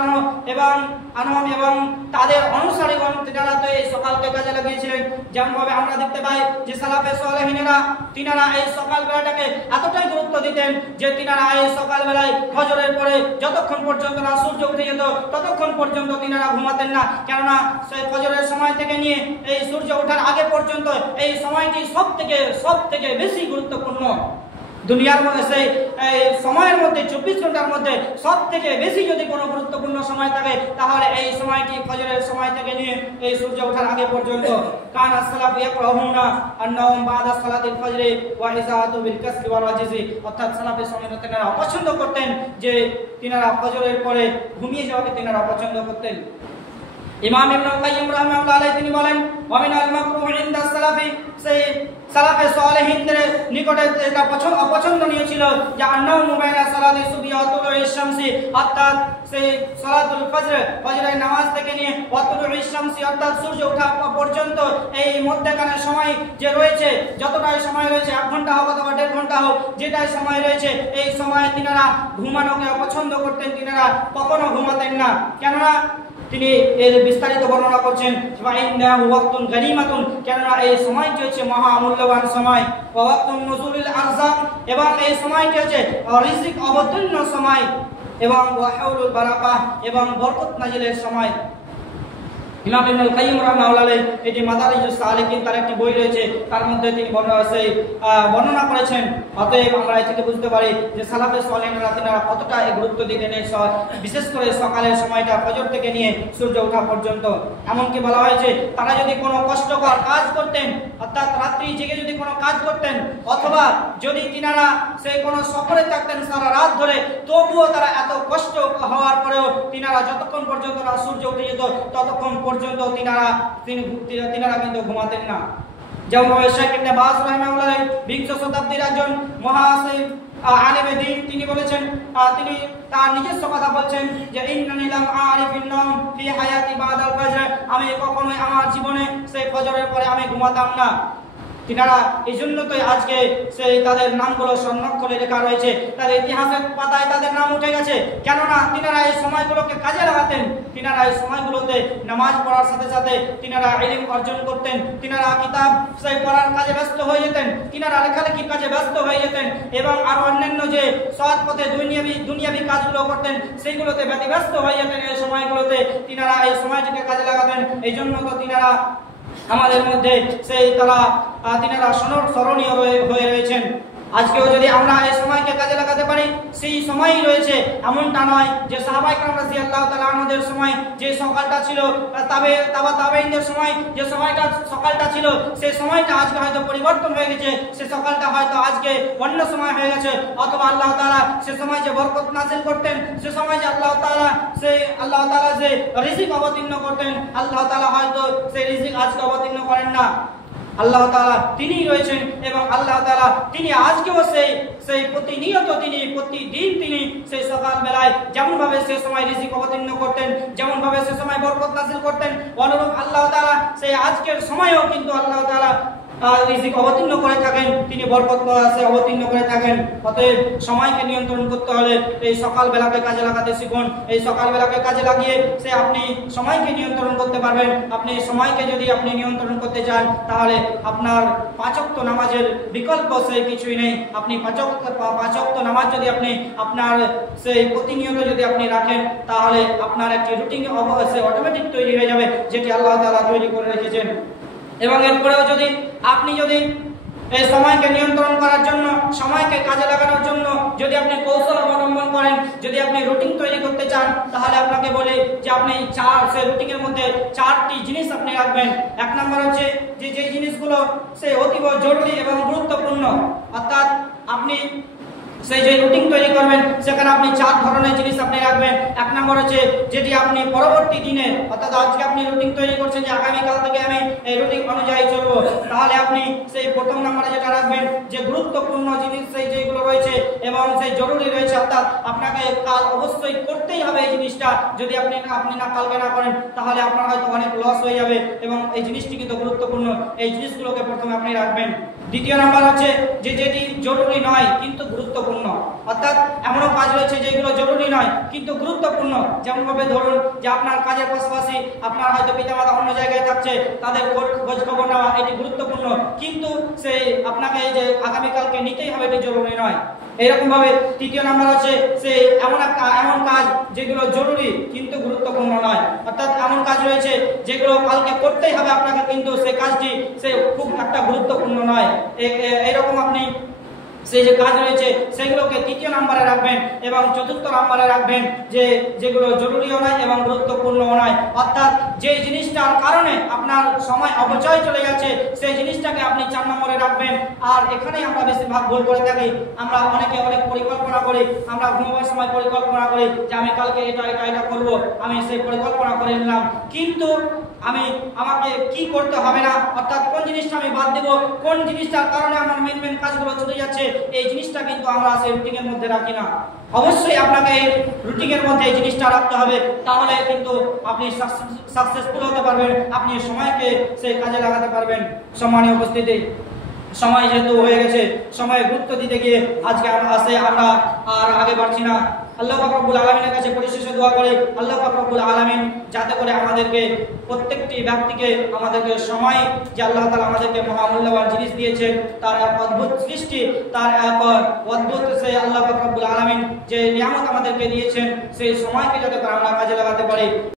আনহু এবং তাদের অনুসারীগণ যারা তো এই সকালকে কাজে লাগিয়েছিলেন। যেমন ভাবে আমরা দেখতে পাই যে সালাফে সালেহিনেরা তিনারা এই সকাল বেলাটাকে এতটাই গুরুত্ব দিতেন যে তিনারা এই সকাল বেলায় ফজরের পরে যতক্ষণ পর্যন্ত না সূর্য উঠে যেত ততক্ষণ পর্যন্ত তিনারা ঘুমাতেন না। কেননা সেই ফজরের সময় থেকে নিয়ে এই সূর্য ওঠার আগে পর্যন্ত এই সময়টি সব থেকে বেশি গুরুত্বপূর্ণ। দুনিয়ার মধ্যে সেই সময়ের মধ্যে 24 ঘন্টার মধ্যে সব থেকে বেশি যদি কোনো গুরুত্বপূর্ণ সময় থাকে তাহলে এই সময়টি ফজরের সময় থেকে নিয়ে এই সূর্য ওঠার আগে পর্যন্ত। কানা সালাফু ইয়াকরাহুনা আন্নাহুম বাদা সালাতিল ফজরি ওয়া ইযাতু বিল কাসরি ওয়াল ওয়াজিজি, অর্থাৎ সালাফে সালেহিন তিনারা পছন্দ করতেন যে তিনারা ফজরের পরে ঘুমিয়ে যাওয়াকে তিনারা পছন্দ করতেন। ইমাম ইবনুল কাইয়্যিম রাহিমাহুল্লাহ আলাইহি তিনি বলেন ওয়া মিনাল মাকরুহ ইনদা সালাফি, সেই সালাফে সালেহিনদের নিকটে এটা অপছন্দনীয় ছিল যে আন্নাহু বাইনা সালাতি সুবহি ওয়া তুলুইশ শামসি, অর্থাৎ সেই সালাতুল ফজরের নামাজ থেকে নিয়ে ওয়া তুলুইশ শামসি অর্থাৎ সূর্য ওঠা পর্যন্ত এই মধ্যখানে সময় যে রয়েছে, যতটাই সময় রয়েছে 1 ঘন্টা হোক অথবা 1.5 ঘন্টা হোক, যেটাই সময় রয়েছে এই সময়ে তিনারা ঘুমানোকে অপছন্দ করতেন, তিনারা কখনো ঘুমাতেন না। কেননা তিনি এর বিস্তারিত বর্ণনা করছেন ওয়াক্তুন গনিমাতুন, কেননা এই সময়টি হচ্ছে মহা মূল্যবান সময়। ওয়াক্তুন নুজুলিল আরযাক, এবং এই সময়টি হচ্ছে রিজিক অবতীর্ণ সময়, এবং ওয়াহাউলুল বারাকাহ, এবং বরকত নাজিলের সময়। ইমাম ইবনুল কাইয়্যিম রাহিমাহুল্লাহ এটি মাদারিজুস সালিকিন তার একটি বই রয়েছে, তার মধ্যে তিনি বর্ণনা করেছেন। অতএব আমরা এর থেকে বুঝতে পারি যে সালাফে সালেহিনরা তিনারা কতটা গুরুত্ব দিতেন এই বিশেষ করে সকালের সময়টা ফজর থেকে নিয়ে সূর্য ওঠা পর্যন্ত। এমনকি বলা হয়েছে তারা যদি কোনো কষ্টকর কাজ করতেন, অর্থাৎ রাত্রি জেগে যদি কোনো কাজ করতেন, অথবা যদি তিনারা সেই কোনো সফরে থাকতেন সারা রাত ধরে, তবুও তারা এত কষ্ট হওয়ার পরেও তিনারা যতক্ষণ পর্যন্ত না সূর্য উঠে যেত ততক্ষণ পর্যন্ত তিনারা কিন্তু ঘুমাতেন না। যেমন শেখ ইবনে বাজ রাহিমাহুল্লাহ 20 শতাব্দীর একজন মহাসিব আলেমে দ্বীন তিনি বলেছেন, তিনি তার নিজস্ব কথা বলছেন যে ইন্নানি লাম আরিফিন নাম ফি হায়াতি বাদাল ফজর, আমি কখনোই আমার জীবনে সেই ফজরের পরে আমি ঘুমাতাম না। তিনারা এই জন্য তো আজকে সেই তাদের নামগুলো স্বর্ণাক্ষরে লেখা রয়েছে, তাদের ইতিহাসের পাতায় তাদের নাম উঠে গেছে। কেননা তিনারা এই সময়গুলোকে কাজে লাগাতেন, তিনারা এই সময়গুলোতে নামাজ পড়ার সাথে সাথে তিনারা ইলম অর্জন করতেন, তিনারা কিতাব সেই পড়ার কাজে ব্যস্ত হয়ে যেতেন, তিনারা লেখালেখির কাজে ব্যস্ত হয়ে যেতেন, এবং আরো অন্যান্য যে সৎ পথে দুনিয়াবি কাজগুলো করতেন সেইগুলোতে ব্যতিব্যস্ত হয়ে যেতেন। এই সময়গুলোতে তিনারা এই সময়টিকে কাজে লাগাতেন। এই জন্য তো তিনারা আমাদের মধ্যে সেই তারা তিনারা স্মরণীয় হয়ে রয়েছেন। আজকেও যদি আমরা এই সময়কে কাজে লাগাতে পারি, সেই সময়ই রয়েছে, এমনটা নয় যে সাহাবায়ে কেরাম রাদিয়াল্লাহু তাআলা আনহুদের সময় যে সকালটা ছিল, তাবেঈনদের সময় যে সময়টা সকালটা ছিল, সেই সময়টা আজকে হয়তো পরিবর্তন হয়ে গেছে, সেই সকালটা হয়তো আজকে অন্য সময় হয়ে গেছে। অথবা আল্লাহ তাআলা সে সময় যে বরকত নাযিল করতেন, সে সময় যে আল্লাহ তাআলা যে রিজিক অবতীর্ণ করতেন, আল্লাহ তাআলা হয়তো সেই রিজিক আজকে অবতীর্ণ করেন না। আল্লাহ তাআলা তিনি রয়েছেন এবং আল্লাহ তাআলা তিনি আজকেও সেই প্রতিনিয়ত তিনি প্রতিদিন তিনি সেই সকাল বেলায় যেমন ভাবে সে সময় রিজিক অবতীর্ণ করতেন, যেমন ভাবে সে সময় বরকত নাযিল করতেন, অনুরূপ আল্লাহ তাআলা সেই আজকের সময়েও কিন্তু আল্লাহ তাআলা রিজিক অবতীর্ণ করে থাকেন, তিনি বরকত অবতীর্ণ করে থাকেন। অতএব সময়কে নিয়ন্ত্রণ করতে হলে এই সকাল বেলাকে কাজে লাগাতে শিখুন। এই সকাল বেলাকে কাজে লাগিয়ে আপনি সময়কে নিয়ন্ত্রণ করতে পারবেন। আপনি সময়কে যদি আপনি নিয়ন্ত্রণ করতে চান, তাহলে আপনার 5 ওয়াক্ত নামাজের বিকল্প সেই কিছুই নেই। আপনি 5 ওয়াক্ত নামাজ যদি আপনি আপনার সেই প্রতিনিয়ত যদি আপনি রাখেন, তাহলে আপনার একটি রুটিন অটোমেটিক তৈরি হয়ে যাবে, যেটি আল্লাহ তাআলা তৈরি করে রেখেছেন। এবং এরপরেও আপনি যদি এই সময়কে নিয়ন্ত্রণ করার জন্য, সময়কে কাজে লাগানোর জন্য যদি আপনি কৌশল অবলম্বন করেন, যদি আপনি রুটিন তৈরি করতে চান, তাহলে আপনাকে বলি যে আপনি সেই রুটিনের মধ্যে 4টি জিনিস আপনি রাখবেন। 1 নম্বর হচ্ছে যে জিনিসগুলো সে অতীব জরুরি এবং গুরুত্বপূর্ণ, অর্থাৎ আপনি সেই যে রুটিন তৈরি করবেন সেখানে আপনি 4 ধরনের জিনিস আপনি রাখবেন। 1 নম্বর হচ্ছে যেটি আপনি পরবর্তী দিনে, অর্থাৎ আজকে আপনি রুটিন তৈরি করছেন যে আগামীকাল থেকে আমি এই রুটিন অনুযায়ী চলবো, তাহলে আপনি সেই প্রথম নম্বরে যেটা রাখবেন যে গুরুত্বপূর্ণ জিনিস সেই যেগুলো রয়েছে এবং সেই জরুরি রয়েছে, অর্থাৎ আপনাকে কাল অবশ্যই করতেই হবে এই জিনিসটা। যদি আপনি না কালকে না করেন, তাহলে আপনার হয়তো অনেক লস হয়ে যাবে এবং এই জিনিসটি কিন্তু গুরুত্বপূর্ণ, এই জিনিসগুলোকে প্রথমে আপনি রাখবেন। দ্বিতীয় নাম্বার হচ্ছে যেটি জরুরি নয় কিন্তু গুরুত্বপূর্ণ, অর্থাৎ এমনও কাজ রয়েছে যেগুলো জরুরি নয় কিন্তু গুরুত্বপূর্ণ। যেমন ভাবে ধরুন যে আপনার কাজের পাশাপাশি আপনার হয়তো পিতামাতা অন্য জায়গায় থাকছে, তাদের খোঁজ খবর নেওয়া এটি গুরুত্বপূর্ণ, কিন্তু সেই আপনাকে এই যে আগামীকালকে নিতেই হবে এটি জরুরি নয়। এইরকম ভাবে তৃতীয় নাম্বার হচ্ছে সেই এমন কাজ যেগুলো জরুরি কিন্তু গুরুত্বপূর্ণ নয়, অর্থাৎ এমন কাজ রয়েছে যেগুলো কালকে করতেই হবে আপনাকে, কিন্তু সেই কাজটি খুব একটা গুরুত্বপূর্ণ নয়। এইরকম আপনি সেই যে কাজ রয়েছে সেগুলোকে 3য় নম্বরে রাখবেন এবং 4র্থ নম্বরে রাখবেন যেগুলো জরুরিও নয় এবং গুরুত্বপূর্ণও নয়, অর্থাৎ যে জিনিসটার কারণে আপনার সময় অপচয় চলে যাচ্ছে সেই জিনিসটাকে আপনি 4 নম্বরে রাখবেন। আর এখানেই আমরা বেশিরভাগ ভুল করে থাকি। আমরা অনেকে অনেক পরিকল্পনা করি, আমরা ঘুমাবার সময় পরিকল্পনা করি যে আমি কালকে এটা করব, আমি সেই পরিকল্পনা করে নিলাম, কিন্তু আমাকে কি করতে হবে না, অর্থাৎ কোন জিনিসটা আমি বাদ দেব, কোন জিনিসটার কারণে আমার মেন কাজগুলো ছুটে যাচ্ছে, এই জিনিসটা কিন্তু আমরা সেই রুটিনের মধ্যে রাখি না। অবশ্যই আপনাকে এই রুটিনের মধ্যে এই জিনিসটা রাখতে হবে, তাহলে কিন্তু আপনি সাকসেসফুল হতে পারবেন, আপনি সময়কে সেই কাজে লাগাতে পারবেন। সম্মানীয় উপস্থিতি, সময় যেহেতু হয়ে গেছে, সময়ে গুরুত্ব দিতে গিয়ে আজকে আমরা আর আগে বাড়ছি না। আল্লাহ পাক রব্বুল আলামিনের কাছে পরিশেষে দোয়া করি, আল্লাহ পাক রব্বুল আলামিন যাতে করে আমাদেরকে প্রত্যেকটি ব্যক্তিকে আমাদেরকে সময় যে আল্লাহ তাআলা আমাদেরকে মহামূল্যবান জিনিস দিয়েছেন, তার এক অদ্ভুত সৃষ্টি, তার এক অদ্ভুত সেই আল্লাহ পাক রব্বুল আলামিন যে নিয়ামত আমাদেরকে দিয়েছেন, সেই সময়কে যাতে আমরা কাজে লাগাতে পারি।